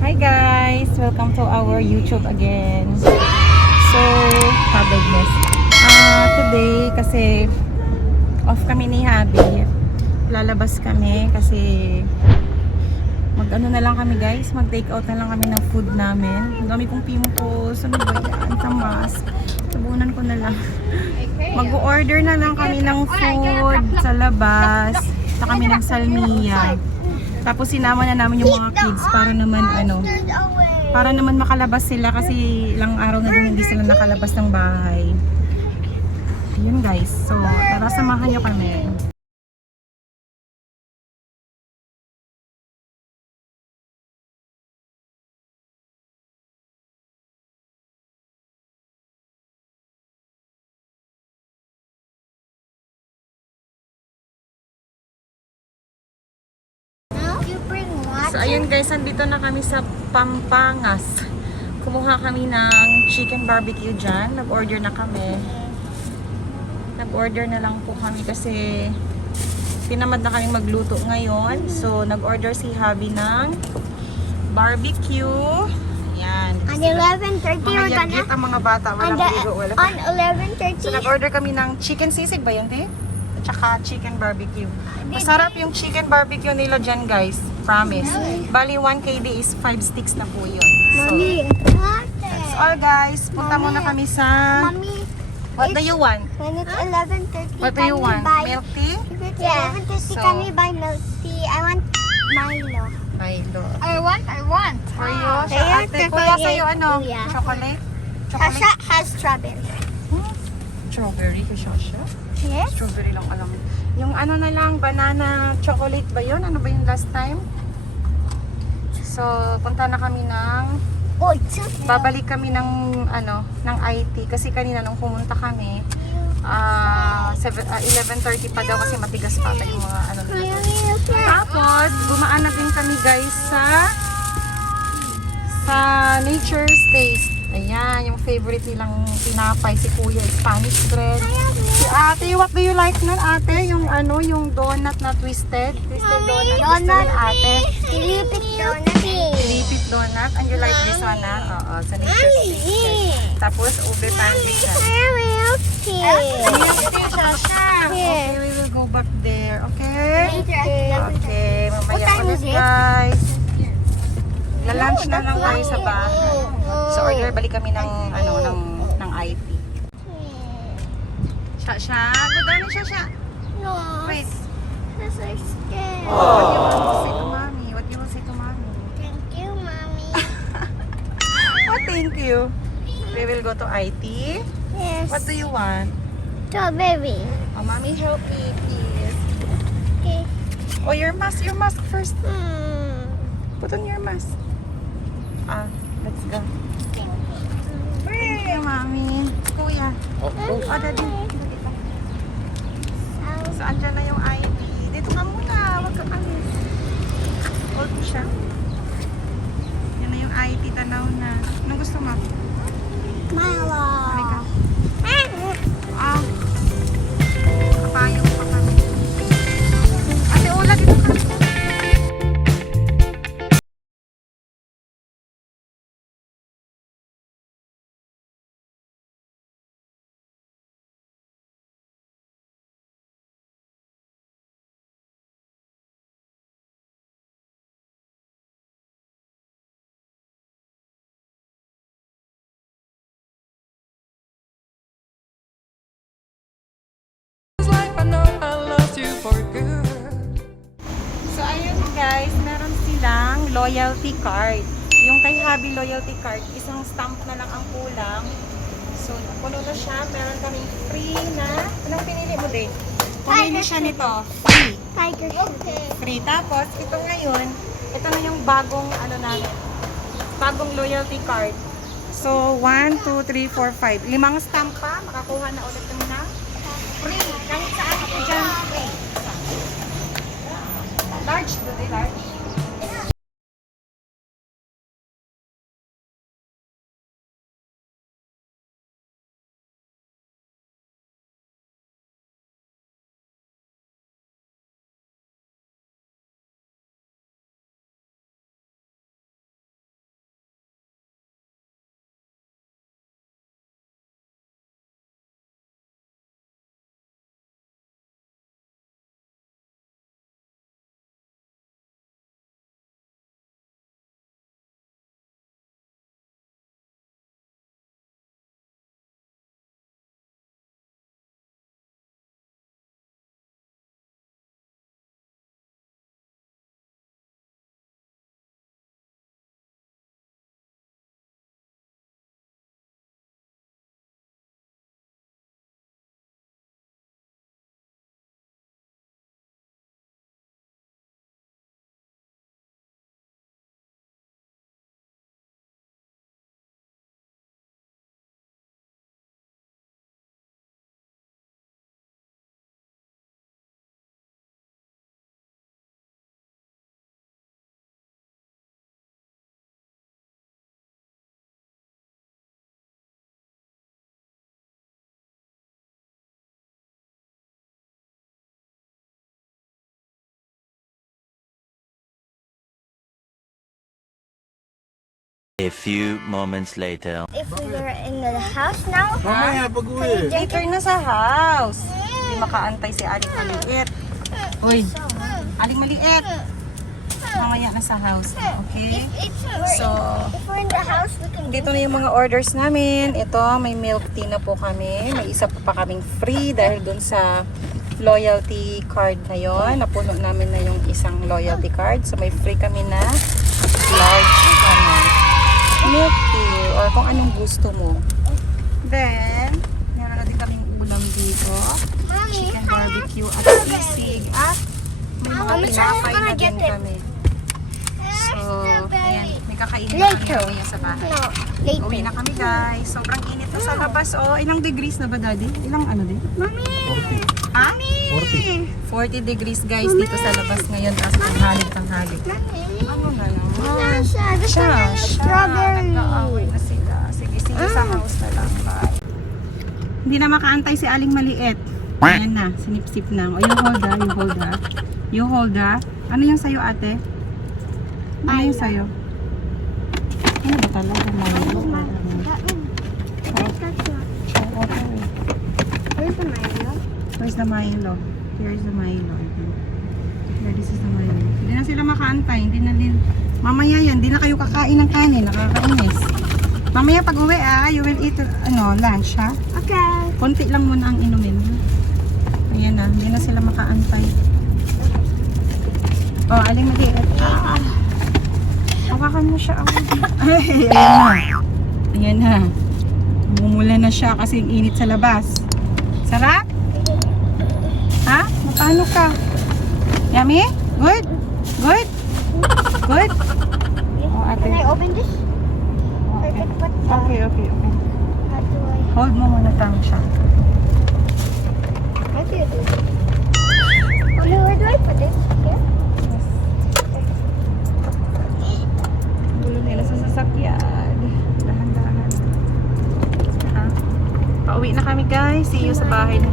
Hi guys! Welcome to our YouTube again. So, goodness. Today kasi off kami ni Habi. Lalabas kami kasi mag-ano na lang kami guys, mag-take out na lang kami ng food namin. Ang dami kong pimples, ano ba yan? Tamas. Tabunan ko na lang. Mag-order na lang kami ng food sa labas. Sa kami ng Salmiya. Tapos sinama na namin yung mga kids para naman para naman makalabas sila kasi ilang araw na din hindi sila nakalabas ng bahay. Yun guys. So, tara samahan nyo kami. So ayun guys, andito na kami sa Pampangas. Kumuha kami ng chicken barbecue dyan. Nag-order na kami. Nag-order na lang po kami kasi tinamad na kami magluto ngayon. So nag-order si Habi ng barbecue. Ayan. On 11:30 we're Mga ang mga bata. Walang ligo. on 11:30. So nag-order kami ng chicken sisig ba yun, te? At saka chicken barbecue. Masarap yung chicken barbecue nila dyan guys. Promise. Bali 1 KD is 5 sticks na po yun. So, that's all guys. Punta muna kami sa... Mommy, What do you want? when it's 11:30, What do you want? Milk tea? If it's 11:30, So- can we buy milk tea? I want Milo. Milo. I want. For you? Ah. Sa ate, kuya sa'yo ano? Kuya. Chocolate? Tasha has strawberry. Strawberry ko siya. Yes. Strawberry lang alam. Yung ano na lang, banana chocolate ba yun? Ano ba yung last time? So, punta na kami ng... Oh, it's okay. Babalik kami ng ng IT kasi kanina nung pumunta kami 11:30 pa daw kasi matigas pa ata yung mga ano nila. Tapos bumaan na din kami guys sa Nature's Taste. Ayan, yung favorite nilang tinapay si Kuya, Spanish bread. Si Ate, what do you like nun Ate? Yung yung donut na twisted donut. Gusto ni Ate. Pilipit donut. Pilipit donut. And you like this one na? Oo, sa Nature's Taste. Tapos ube pancake siya. Milk tea. Milk tea siya. Okay, we will go back there. Okay? Okay, mamaya What time ulit is it? guys. Lalunch na lang tayo sa bahay. So order, balik kami ng ng IT. Siya. Good siya. No. Wait. I'm so scared. What do you want to say to mommy? What do you want to say to mommy? Thank you, mommy. Oh, thank you. We will go to IT. Yes. What do you want? Strawberry. Oh, mommy, help me, please. Okay. Oh, your mask first. Hmm. Put on your mask. Let's go. Hey, mommy. Kuya. Oh, daddy. So, andyan na yung ID. Dito ka muna. Huwag ka alis. Hold mo siya. Yan na yung ID. Tanaw na. Anong gusto mo? Milo. Halika. Kapayo pa kami. Ate Ola, dito ka. So ayun guys, meron silang loyalty card. Yung kay Habi loyalty card, isang stamp na lang ang kulang. So puno na siya, meron kaming free na. Anong pinili mo din? Pumili siya nito. Free. Tiger. Okay. Free. Tapos ito ngayon, Ito na yung bagong ano namin. Bagong loyalty card. So, 1, 2, 3, 4, 5. 5 stamp pa. Makakuha na ulit kami na free. Kahit saan ako dyan. Free. Large. Do they large? A few moments later. If we were in the house now, Mamaya pag-uwi. Later na sa house. Hindi makaantay si Aling Maliit. Uy, Aling Maliit. Mamaya na sa house. Okay? So, if we're in the house, we can dito na yung mga orders namin. Ito, may milk tea na po kami. May isa pa kaming free dahil dun sa loyalty card na yon. Napuno namin na yung isang loyalty card. So, may free kami na large milk tea or kung anong gusto mo. Then, meron na din kaming ulam dito. Mommy, Chicken barbecue at sisig. At may mga Mommy, pinapay I'm na gonna din get it. kami. So, ayan. May kakainin na Later. kami mamaya sa bahay. No, Uwi na later. kami guys. Sobrang init na sa labas. Oh, ilang degrees na ba daddy? Ilang ano din? Mommy, Ha? 40. 40 degrees guys dito sa labas ngayon. Tapos tanghali. Ano na naman? Sasha, this one has strawberry. Nag-aaway na sila. Sige, sa house na lang. Bye. Hindi na makaantay si Aling Maliit. Ayan na, sinip-sip na. O, you hold ha. Ano yung sayo ate? Ano yung sayo? Ano ba talaga? Milo? Where's the Milo? Where's the Milo? Here's the Milo. Here, this is the Milo. Hindi na sila makaantay. Hindi na din. Mamaya yan, hindi na kayo kakain ng kanin. Nakakainis. Mamaya pag uwi you will eat lunch ha? Okay. Konti lang muna ang inumin. Ayan na, hindi na sila makaantay. Oh, Aling Maliit. Hawakan mo siya. Ay, ayan na. Bumula na siya kasi ang init sa labas. Sarap? Ha? Paano ka? Yummy? Good? Good? Good? Oh, ate. Can I open this? Okay. How do I? Hold mo muna tang siya. How do you do this? Mommy, where do I put this? Here? Gulo nila sa sasakyan. Dahan-dahan. Ha? Pauwi na kami guys. See you sa bahay na.